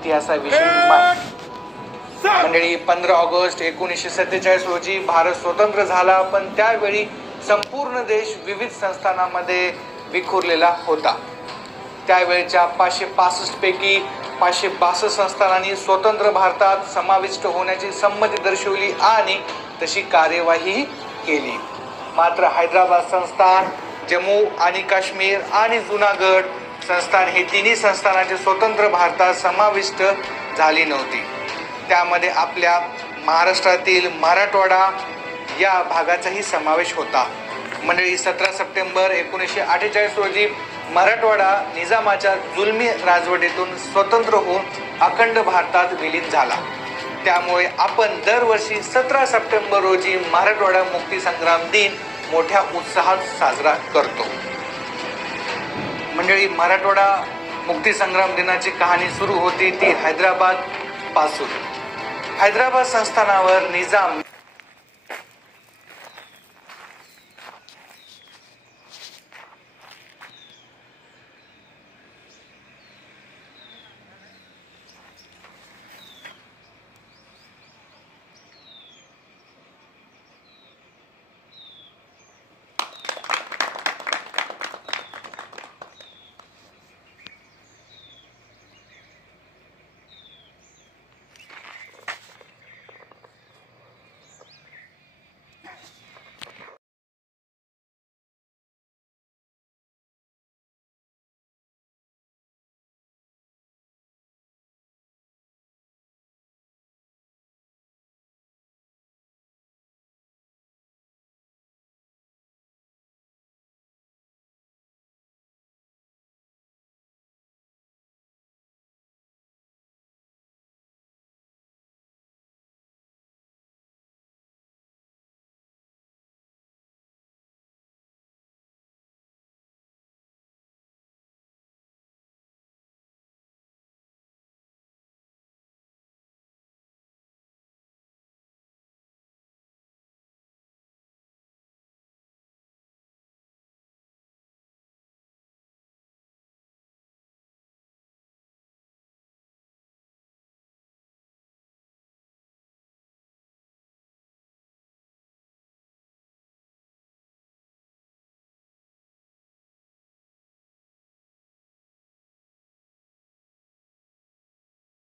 इतिहासाविषयी माहिती। मंडळी, 15 ऑगस्ट 1947 रोजी भारत स्वतंत्र झाला, पण त्यावेळी संपूर्ण देश विविध संस्थानांमध्ये विखुरलेला होता। त्यावेळच्या 565 पैकी 562 संस्थानांनी स्वतंत्र भारतात समाविष्ट होण्याची संमती दर्शवली आणि तशी कार्यवाही केली। मात्र हैदराबाद संस्थान, जम्मू आणि काश्मीर आणि जुनागढ संस्थान हे तिन्ही संस्थानांचे स्वतंत्र भारतात समाविष्ट झाली नव्हती। त्यामध्ये आपल्या महाराष्ट्रातील मराठवाडा या भागाचाही समावेश होता। मंडळी, 17 सप्टेंबर 1948 रोजी मराठवाडा निजामाच्या जुलमी राजवटीतून स्वतंत्र होऊन अखंड भारतात विलीन झाला। त्यामुळे आपण दरवर्षी 17 सप्टेंबर रोजी मराठवाडा मुक्ती संग्राम दिन मोठ्या उत्साहात साजरा करतो। मंडळी, मराठवाडा मुक्ती संग्राम दिनाची कहाणी सुरू होती ती हैदराबाद पासून। हैदराबाद संस्थानावर निजाम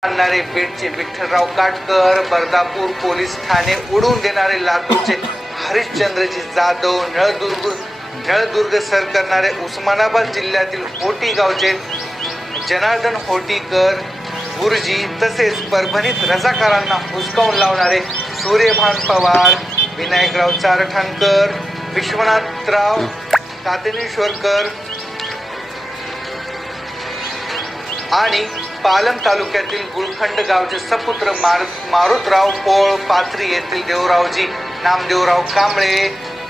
आणणारे पेठचे विठ्ठलराव काटकर, बर्दापूर पोलीस ठाणे उडवून देणारे लातूरचे हरिश्चंद्रजी जाधव, नळदुर्ग सर करणारे उस्मानाबाद जिल्ह्यातील होटी गावचे जनार्दन होटीकर गुरुजी, तसेच परभणीत रजाकारांना हुसकावून लावणारे सूर्यभान पवार, विनायकराव चारठाणकर, विश्वनाथराव कातनेश्वरकर आणि पालम तालुक्यातील गुळखंड गावचे सपुत्र मारुतराव पोळ, पाथरी येथील देवरावजी नामदेवराव कांबळे,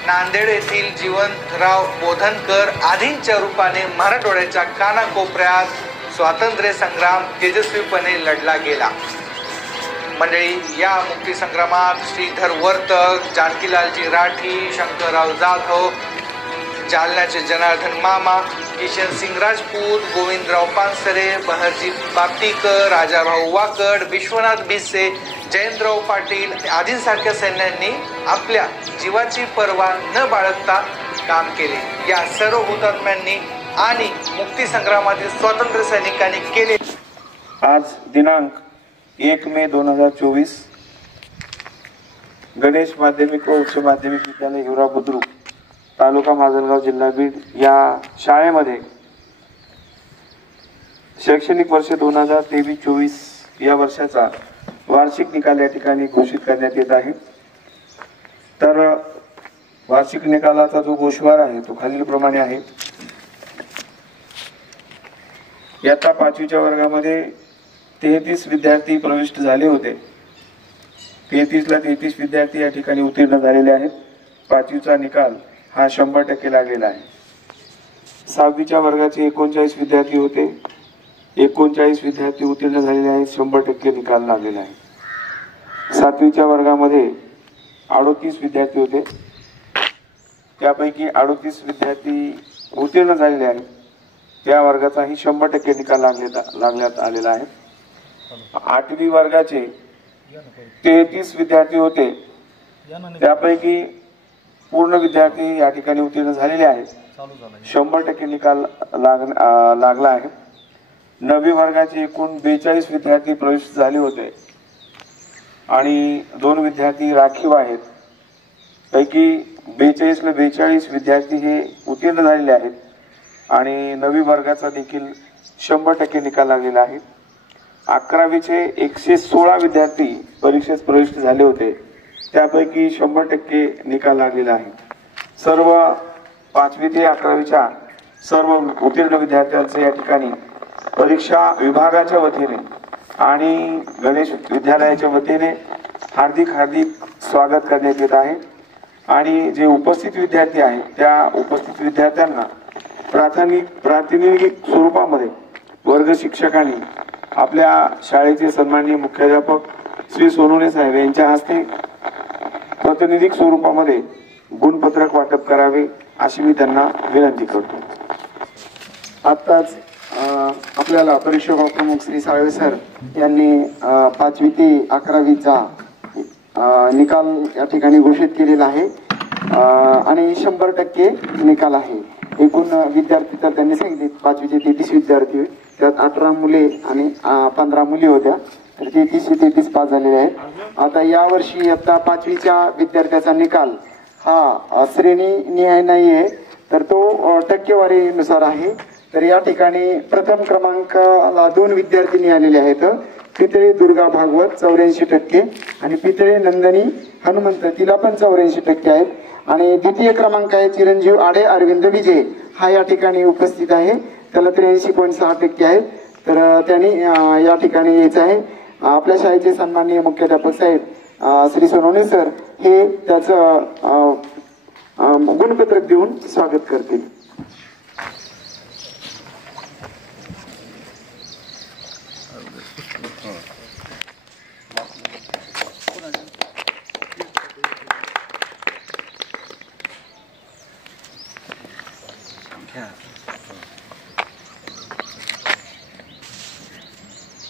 नांदेड येथील जीवनराव बोधनकर आदींच्या रूपाने मराठवाड्याच्या कानाकोपऱ्यात स्वातंत्र्य संग्राम तेजस्वीपणे लढला गेला। मंडळी, या मुक्ती संग्रामात श्रीधर वर्तक, जानकीलालजी राठी, शंकरराव जाधव, जालन्याचे जनार्दन मामा, किशन सिंग राजपूत, गोविंदराव पानसरे, बहरजी बापटीकर, राजाभाऊ वाकड, विश्वनाथ भिसे, जयंतराव पाटील आदींसारख्या सैन्यांनी आपल्या जीवाची पर्वा न बाळगता काम केले। या सर्व हुतात्म्यांनी आणि मुक्ती संग्रामातील स्वातंत्र्य सैनिकांनी केले। आज दिनांक 1 मे 2024 गणेश माध्यमिक व उच्च माध्यमिक विद्यालय हिवरा बुद्रुक, तालुका माजलगाव, जिल्हा बीड या शाळेमध्ये शैक्षणिक वर्ष 2023-24 या वर्षाचा वार्षिक निकाल या ठिकाणी घोषित करण्यात येत आहे। तर वार्षिक निकालाचा जो गोषवार आहे तो खालीलप्रमाणे आहे। इयत्ता 5वीच्या वर्गामध्ये 33 विद्यार्थी प्रविष्ट झाले होते। 33ला 33 विद्यार्थी या ठिकाणी उत्तीर्ण झालेले आहेत। 5वीचा निकाल हा 100% लागलेला आहे। 6वीच्या वर्गाचे 39 विद्यार्थी होते। 39 विद्यार्थी उत्तीर्ण झालेले आहेत। 100% निकाल लागलेला आहे। 7वीच्या वर्गामध्ये 38 विद्यार्थी होते। त्यापैकी 38 विद्यार्थी उत्तीर्ण झालेले आहेत। त्या वर्गाचाही 100% निकाल लागण्यात आलेला आहे। 8वी वर्गाचे 33 विद्यार्थी होते, त्यापैकी पूर्ण विद्यार्थी या ठिकाणी उत्तीर्ण झालेले आहेत. 100% निकाल लागला आहे. 9वी वर्गाचे एकूण 42 विद्यार्थी प्रवेश झाले होते आणि 2 विद्यार्थी राखीव आहेत. पैकी 42 ला 42 विद्यार्थी हे उत्तीर्ण झालेले आहेत आणि 9वी वर्गाचा देखील 100% निकाल लागलेला आहे. 11वीचे 116 विद्यार्थी परीक्षेस प्रविष्ट झाले होते, त्यापैकी 100% निकाल लागलेला आहे. सर्व 5वी ते 11वीच्या सर्व उत्तीर्ण विद्यार्थ्यांचे या ठिकाणी परीक्षा विभागाच्या वतीने आणि गणेश विद्यालयाच्या वतीने हार्दिक स्वागत करण्यात येत आहे. आणि जे उपस्थित विद्यार्थी आहेत त्या उपस्थित विद्यार्थ्यांना प्रातिनिधिक स्वरूपामध्ये वर्ग शिक्षकांनी आपल्या शाळेचे सन्माननीय मुख्याध्यापक श्री सोनवणे साहेब यांच्या हस्ते प्रातिनिधिक स्वरूपामध्ये गुणपत्रक वाटप करावे अशी मी त्यांना विनंती करतो. आत्ताच आपल्याला परीक्षा प्रमुख श्री साळवे सर यांनी 5वी ते 11वीचा निकाल या ठिकाणी घोषित केलेला आहे आणि 100% निकाल आहे. एकूण विद्यार्थी तर त्यांनी सांगितले 5वीचे 33 विद्यार्थी, त्यात 18 मुले आणि 15 मुली होत्या, तर 33 पास झालेले आहेत. आता यावर्षी इयत्ता 5वीच्या विद्यार्थ्याचा निकाल हा श्रेणी निहाय नाही आहे, तर तो टक्केवारीनुसार आहे. तर या ठिकाणी प्रथम क्रमांकाला 2 विद्यार्थी आलेले आहेत. पितळे दुर्गा भागवत 84% आणि पितळे नंदनी हनुमंत तिला पण 84% आहेत. आणि द्वितीय क्रमांक आहे चिरंजीव आडे अरविंद विजय, हा या ठिकाणी उपस्थित आहे, त्याला 83.6% आहेत. तर त्यांनी या ठिकाणी यायचं आहे. आपल्या शाळेचे सन्माननीय मुख्याध्यापक साहेब श्री सोनवणे सर हे त्याचं गुणपत्रक देऊन स्वागत करतील.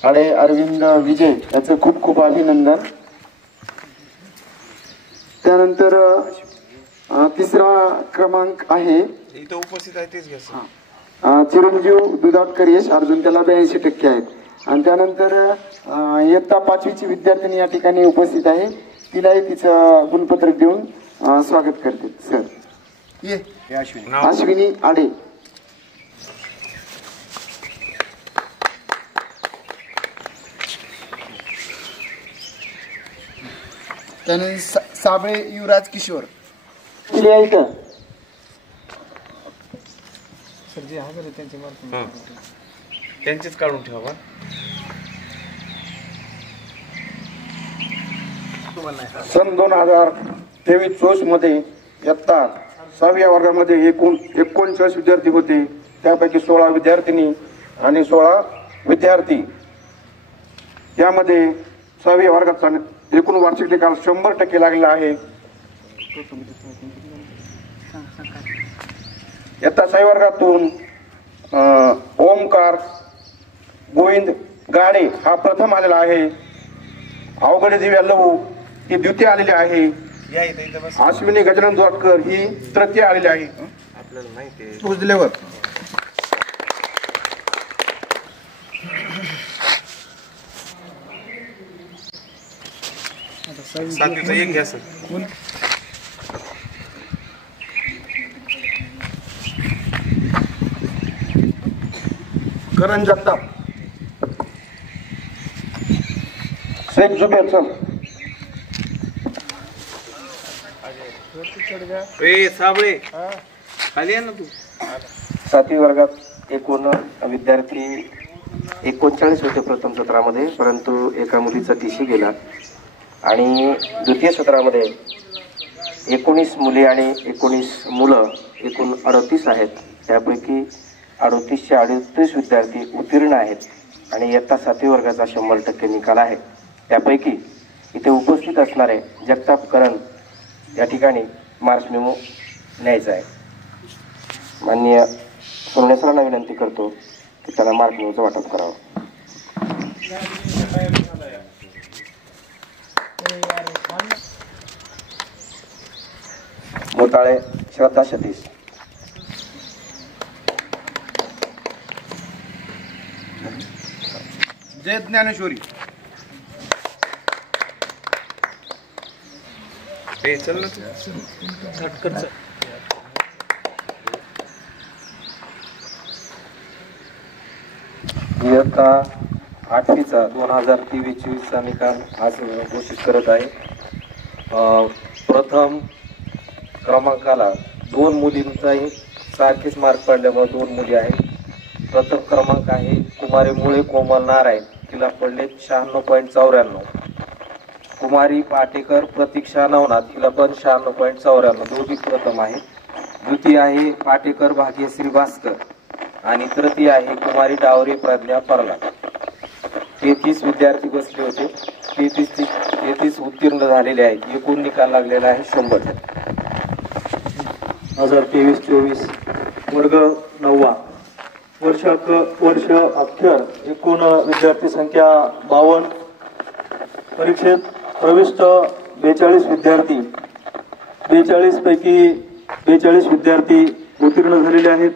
आडे अरविंद विजय याचं खूप खूप अभिनंदन. त्यानंतर तिसरा क्रमांक आहे इथं उपस्थित आहे तेच घ्या. चिरंजीव दुधाटकर यश अर्जुन, त्याला 82% आहेत. आणि त्यानंतर इयत्ता 5वीची विद्यार्थिनी या ठिकाणी उपस्थित आहे, तिलाही तिचं गुणपत्रक देऊन स्वागत करते. सर अश्विनी आडे. त्यानंतर साबळे युवराज किशोर. इथं त्यांचेच काढून ठेवा. सन 2023-24 मध्ये इयत्ता 6व्या वर्गामध्ये एकूण 39 विद्यार्थी होते, त्यापैकी 16 विद्यार्थिनी आणि 16 विद्यार्थी. यामध्ये 6व्या वर्गाचा एकूण वार्षिक निकाल 100% लागलेला आहे. इयत्ता 6 वर्गातून ओमकार गोविंद गाडे हा प्रथम आलेला आहे. अवघडे दिव्या लहू ही द्वितीय आलेली आहे. अश्विनी गजानन दुधाटकर ही तृतीय आलेली आहे. आपल्याला नाही ते उजल्यावर सातवीचं एक घ्या सर. करण जगताप, शेख जुबेर सर. साबळे खाली आहे ना तू. 7वी वर्गात एकूण विद्यार्थी 39 होते प्रथम सत्रामध्ये, परंतु एका मुलीचा टीसी गेला. आणि द्वितीय सत्रामध्ये 19 मुली आणि 19 मुलं एकूण 38 आहेत. त्यापैकी 38चे 38 विद्यार्थी उत्तीर्ण आहेत आणि इयत्ता 7वी वर्गाचा 100% निकाल आहे. त्यापैकी इथे उपस्थित असणारे जगताप करण या ठिकाणी मार्च मेमो न्यायचा आहे. माननीय सोनवणे सरांना विनंती करतो की त्याला मार्क मेमोचं वाटप करावं. मोताळे श्रद्धा सतीश. जय ज्ञानेश्वरी. इयत्ता 8वीचा 2023-24चा निकाल आज घोषित करत आहे. प्रथम क्रमांकाला 2 मुलींचाही सारखेच मार्क पडल्यामुळे 2 मुली आहेत. प्रथम क्रमांक आहे कुमारी मुळे कोमल नारायण, तिला पडले 96.94. कुमारी पाटेकर प्रतीक्षा नवनाथ, तिला पण 96.94, दोघी प्रथम आहेत. द्वितीय आहे पाटेकर भाग्यश्री भास्कर आणि तृतीय आहे कुमारी डावरे प्रज्ञा परला. 33 विद्यार्थी बसले होते. 33 उत्तीर्ण झालेले आहेत. एकूण निकाल लागलेला आहे 100. 2023-24 वर्ग 9वा वर्ष अखेर एकूण विद्यार्थी संख्या 52. परीक्षेत प्रविष्ट 42 विद्यार्थी, 42 पैकी 42 विद्यार्थी उत्तीर्ण झालेले आहेत.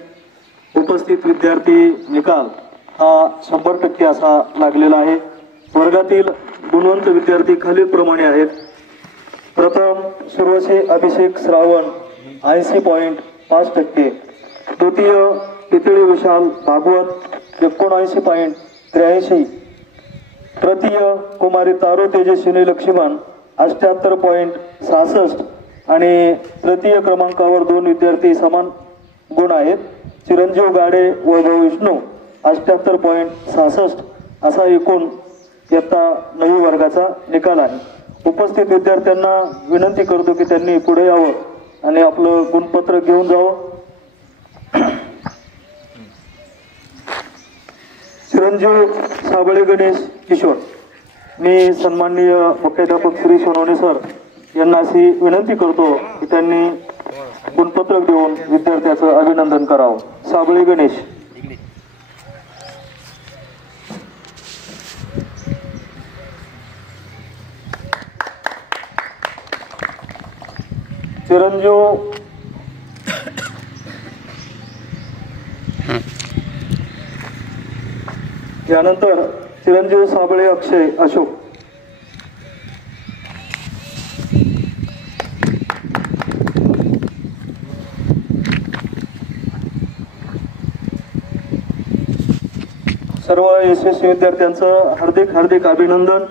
उपस्थित विद्यार्थी निकाल हा 100% असा लागलेला आहे. वर्गातील गुणवंत विद्यार्थी खालीलप्रमाणे आहेत. प्रथम सुरवशी अभिषेक श्रावण 80.5%. द्वितीय पितळी विशाल भागवत 79.83. तृतीय कुमारी तारो तेजस्विनी लक्ष्मण 78.66 आणि तृतीय क्रमांकावर 2 विद्यार्थी समान गुण आहेत. चिरंजीव गाडे वैभव विष्णू 78.66 असा एकूण इयत्ता 9वी वर्गाचा निकाल आहे. उपस्थित विद्यार्थ्यांना विनंती करतो की त्यांनी पुढे यावं आणि आपलं गुणपत्र घेऊन जावं. चिरंजीव साबळे गणेश किशोर. मी सन्माननीय मुख्याध्यापक श्री सोनवणे सर यांना अशी विनंती करतो की त्यांनी गुणपत्रक देऊन विद्यार्थ्याचं अभिनंदन करावं. साबळे गणेश. चिरंजीव यानंतर चिरंजीव साबळे अक्षय अशोक. सर्व यशस्वी विद्यार्थ्यांचं हार्दिक अभिनंदन.